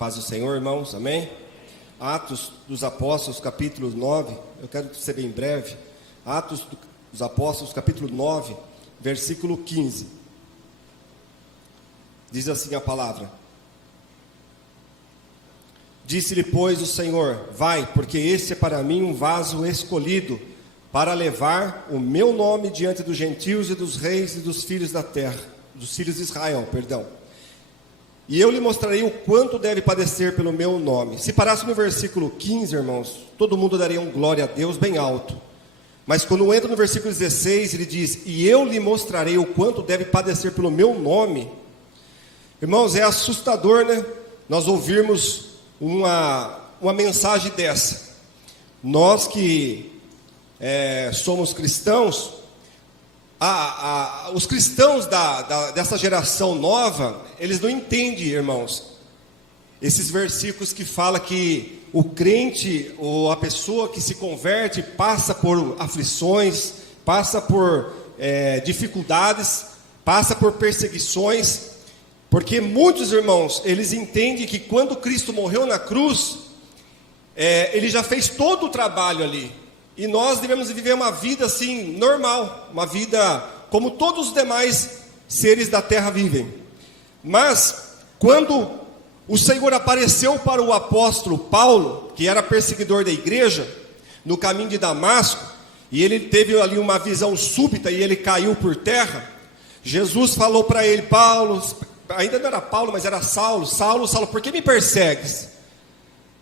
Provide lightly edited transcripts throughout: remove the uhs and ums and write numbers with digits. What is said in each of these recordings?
paz do Senhor, irmãos, amém? Atos dos Apóstolos, capítulo 9, eu quero ser bem breve. Atos dos Apóstolos, capítulo 9, versículo 15. Diz assim a palavra: Disse-lhe, pois, o Senhor: vai, porque este é para mim um vaso escolhido, para levar o meu nome diante dos gentios e dos reis e dos filhos da terra, dos filhos de Israel, perdão. E eu lhe mostrarei o quanto deve padecer pelo meu nome. Se parasse no versículo 15, irmãos, todo mundo daria um glória a Deus bem alto. Mas quando entra no versículo 16, ele diz: e eu lhe mostrarei o quanto deve padecer pelo meu nome. Irmãos, é assustador, né? Nós ouvirmos uma mensagem dessa. Nós que somos cristãos, os cristãos dessa geração nova, eles não entendem, irmãos, esses versículos que falam que o crente, ou a pessoa que se converte, passa por aflições, passa por dificuldades, passa por perseguições, porque muitos irmãos, eles entendem que quando Cristo morreu na cruz, ele já fez todo o trabalho ali. E nós devemos viver uma vida assim, normal, uma vida como todos os demais seres da terra vivem. Mas, quando o Senhor apareceu para o apóstolo Paulo, que era perseguidor da igreja, no caminho de Damasco, e ele teve ali uma visão súbita e ele caiu por terra, Jesus falou para ele: Paulo, ainda não era Paulo, mas era Saulo, Saulo, Saulo, por que me persegues?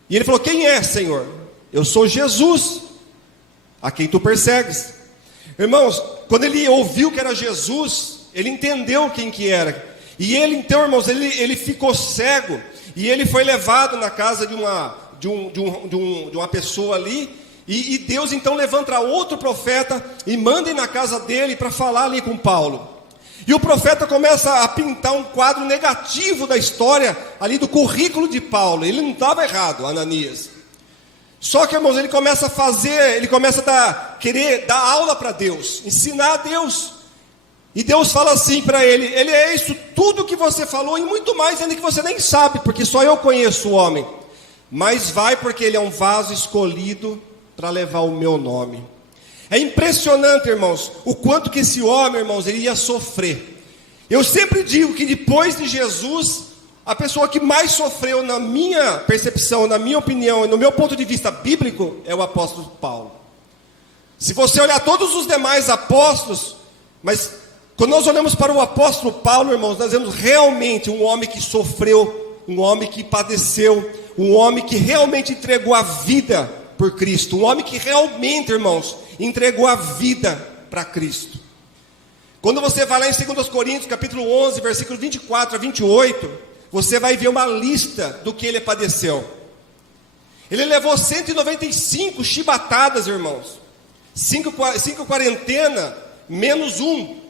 E ele falou: quem é, Senhor? Eu sou Jesus, a quem tu persegues. Irmãos, quando ele ouviu que era Jesus, ele entendeu quem que era. E ele, então, irmãos, ele ficou cego. E ele foi levado na casa de uma pessoa ali. E Deus então levanta outro profeta e manda ir na casa dele para falar ali com Paulo. E o profeta começa a pintar um quadro negativo da história ali do currículo de Paulo. Ele não estava errado, Ananias. Só que, irmãos, ele começa a querer dar aula para Deus, ensinar a Deus. E Deus fala assim para ele: ele é isso tudo que você falou e muito mais ainda que você nem sabe, porque só eu conheço o homem. Mas vai, porque ele é um vaso escolhido para levar o meu nome. É impressionante, irmãos, o quanto que esse homem, irmãos, ele ia sofrer. Eu sempre digo que depois de Jesus, a pessoa que mais sofreu, na minha percepção, na minha opinião, e no meu ponto de vista bíblico, é o apóstolo Paulo. Se você olhar todos os demais apóstolos, mas quando nós olhamos para o apóstolo Paulo, irmãos, nós vemos realmente um homem que sofreu, um homem que padeceu, um homem que realmente entregou a vida por Cristo, um homem que realmente, irmãos, entregou a vida para Cristo. Quando você vai lá em 2 Coríntios, capítulo 11, versículo 24 a 28, você vai ver uma lista do que ele padeceu. Ele levou 195 chibatadas, irmãos. 5 quarentena, menos 1.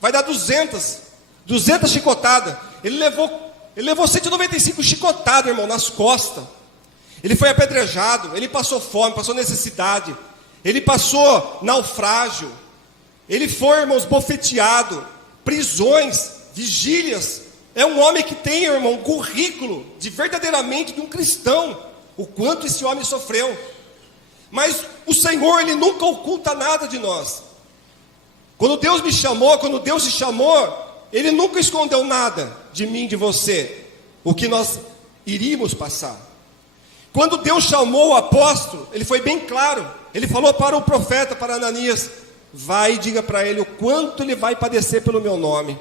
Vai dar 200 chicotadas. Ele levou 195 chicotadas, irmão, nas costas. Ele foi apedrejado, ele passou fome, passou necessidade. Ele passou naufrágio. Ele foi, irmãos, bofeteado. Prisões, vigílias. É um homem que tem, irmão, um currículo de verdadeiramente de um cristão. O quanto esse homem sofreu. Mas o Senhor, Ele nunca oculta nada de nós. Quando Deus me chamou, quando Deus te chamou, Ele nunca escondeu nada de mim, de você. O que nós iríamos passar. Quando Deus chamou o apóstolo, Ele foi bem claro. Ele falou para o profeta, para Ananias: vai e diga para ele o quanto ele vai padecer pelo meu nome.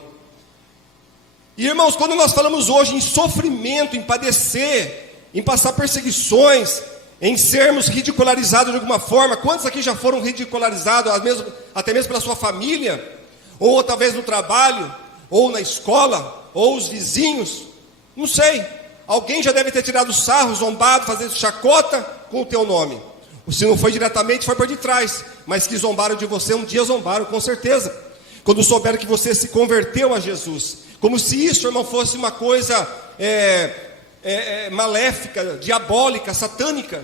E, irmãos, quando nós falamos hoje em sofrimento, em padecer, em passar perseguições, em sermos ridicularizados de alguma forma, quantos aqui já foram ridicularizados, até mesmo pela sua família, ou talvez no trabalho, ou na escola, ou os vizinhos, não sei, alguém já deve ter tirado sarro, zombado, fazendo chacota com o teu nome. Se não foi diretamente, foi por detrás, mas que zombaram de você, um dia zombaram com certeza, quando souberam que você se converteu a Jesus. Como se isso, irmão, fosse uma coisa maléfica, diabólica, satânica.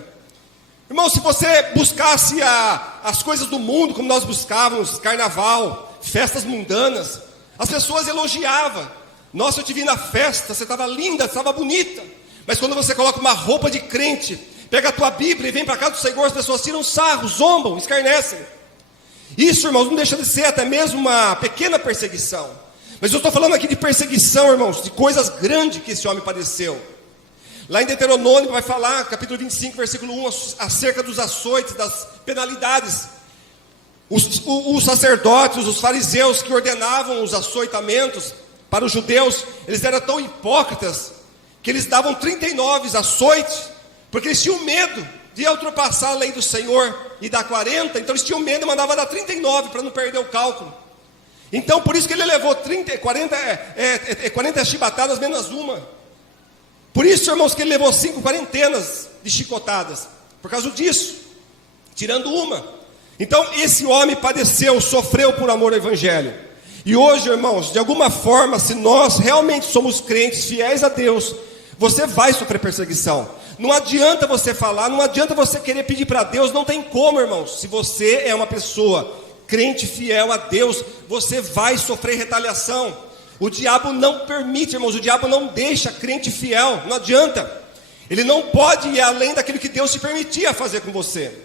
Irmão, se você buscasse as coisas do mundo, como nós buscávamos, carnaval, festas mundanas, as pessoas elogiavam. Nossa, eu te vi na festa, você estava linda, você estava bonita. Mas quando você coloca uma roupa de crente, pega a tua Bíblia e vem para cá do Senhor, as pessoas tiram sarro, zombam, escarnecem. Isso, irmãos, não deixa de ser até mesmo uma pequena perseguição. Mas eu estou falando aqui de perseguição, irmãos, de coisas grandes que esse homem padeceu. Lá em Deuteronômio vai falar, capítulo 25, versículo 1, acerca dos açoites, das penalidades. Os sacerdotes, os fariseus que ordenavam os açoitamentos para os judeus, eles eram tão hipócritas que eles davam 39 açoites, porque eles tinham medo de ultrapassar a lei do Senhor e dar 40, então eles tinham medo e mandavam dar 39 para não perder o cálculo. Então por isso que ele levou 40 chibatadas menos uma. Por isso, irmãos, que ele levou 5 quarentenas de chicotadas, por causa disso, tirando uma. Então esse homem padeceu, sofreu por amor ao Evangelho. E hoje, irmãos, de alguma forma, se nós realmente somos crentes, fiéis a Deus, você vai sofrer perseguição. Não adianta você falar, não adianta você querer pedir para Deus, não tem como, irmãos. Se você é uma pessoa crente, fiel a Deus, você vai sofrer retaliação. O diabo não permite, irmãos, o diabo não deixa crente fiel, não adianta. Ele não pode ir além daquilo que Deus te permitia fazer com você.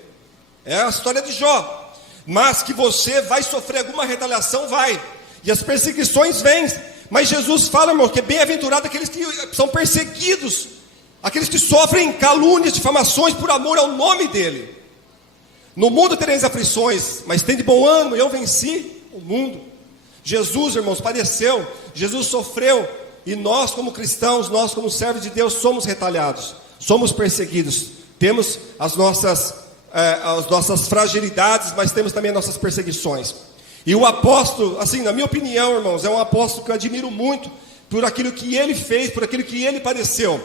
É a história de Jó. Mas que você vai sofrer alguma retaliação, vai. E as perseguições vêm. Mas Jesus fala, irmão, que é bem-aventurado aqueles que são perseguidos, aqueles que sofrem calúnias, difamações por amor ao nome dele. No mundo tereis aflições, mas tende bom ânimo, eu venci o mundo. Jesus, irmãos, padeceu, Jesus sofreu, e nós como cristãos, nós como servos de Deus, somos retalhados, somos perseguidos. Temos as nossas fragilidades, mas temos também as nossas perseguições. E o apóstolo, assim, na minha opinião, irmãos, é um apóstolo que eu admiro muito, por aquilo que ele fez, por aquilo que ele padeceu,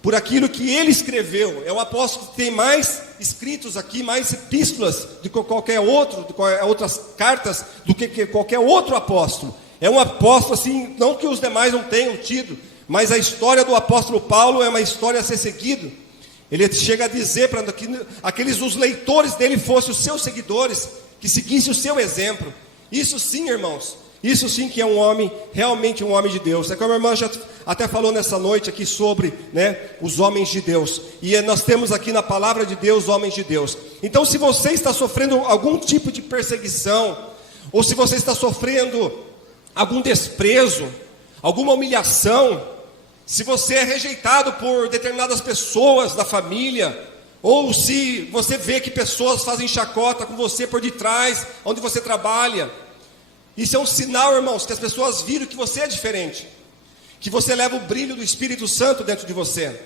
por aquilo que ele escreveu. É o apóstolo que tem mais escritos aqui, mais epístolas de qualquer outro, de outras cartas, do que qualquer outro apóstolo. É um apóstolo assim, não que os demais não tenham tido, mas a história do apóstolo Paulo é uma história a ser seguida. Ele chega a dizer para que os leitores dele fossem os seus seguidores, que seguissem o seu exemplo. Isso sim, irmãos, isso sim que é um homem, realmente um homem de Deus. É como a irmã já até falou nessa noite aqui sobre, né, os homens de Deus. E nós temos aqui na palavra de Deus, homens de Deus. Então se você está sofrendo algum tipo de perseguição, ou se você está sofrendo algum desprezo, alguma humilhação, se você é rejeitado por determinadas pessoas da família, ou se você vê que pessoas fazem chacota com você por detrás, onde você trabalha, isso é um sinal, irmãos, que as pessoas viram que você é diferente, que você leva o brilho do Espírito Santo dentro de você.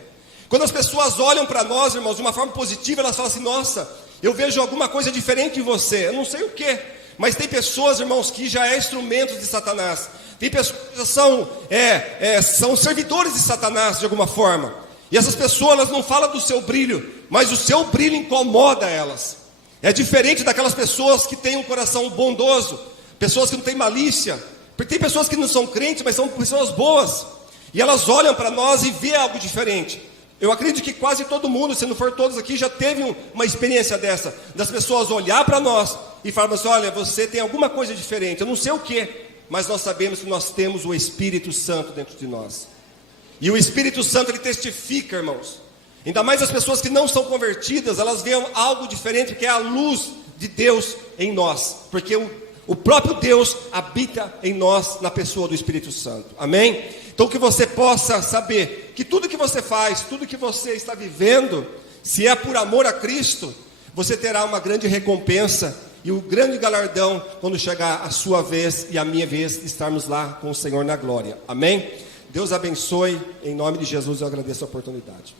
Quando as pessoas olham para nós, irmãos, de uma forma positiva, elas falam assim: nossa, eu vejo alguma coisa diferente em você, eu não sei o que, mas tem pessoas, irmãos, que já é instrumentos de Satanás. Tem pessoas que são servidores de Satanás de alguma forma. E essas pessoas, elas não falam do seu brilho, mas o seu brilho incomoda elas. É diferente daquelas pessoas que têm um coração bondoso, pessoas que não têm malícia. Porque tem pessoas que não são crentes, mas são pessoas boas. E elas olham para nós e vê algo diferente. Eu acredito que quase todo mundo, se não for todos aqui, já teve uma experiência dessa, das pessoas olhar para nós e falar assim: olha, você tem alguma coisa diferente, eu não sei o que, mas nós sabemos que nós temos o Espírito Santo dentro de nós. E o Espírito Santo, ele testifica, irmãos. Ainda mais as pessoas que não são convertidas, elas veem algo diferente, que é a luz de Deus em nós. Porque o próprio Deus habita em nós, na pessoa do Espírito Santo. Amém? Então que você possa saber que tudo que você faz, tudo que você está vivendo, se é por amor a Cristo, você terá uma grande recompensa e o grande galardão quando chegar a sua vez e a minha vez de estarmos lá com o Senhor na glória. Amém? Deus abençoe, em nome de Jesus eu agradeço a oportunidade.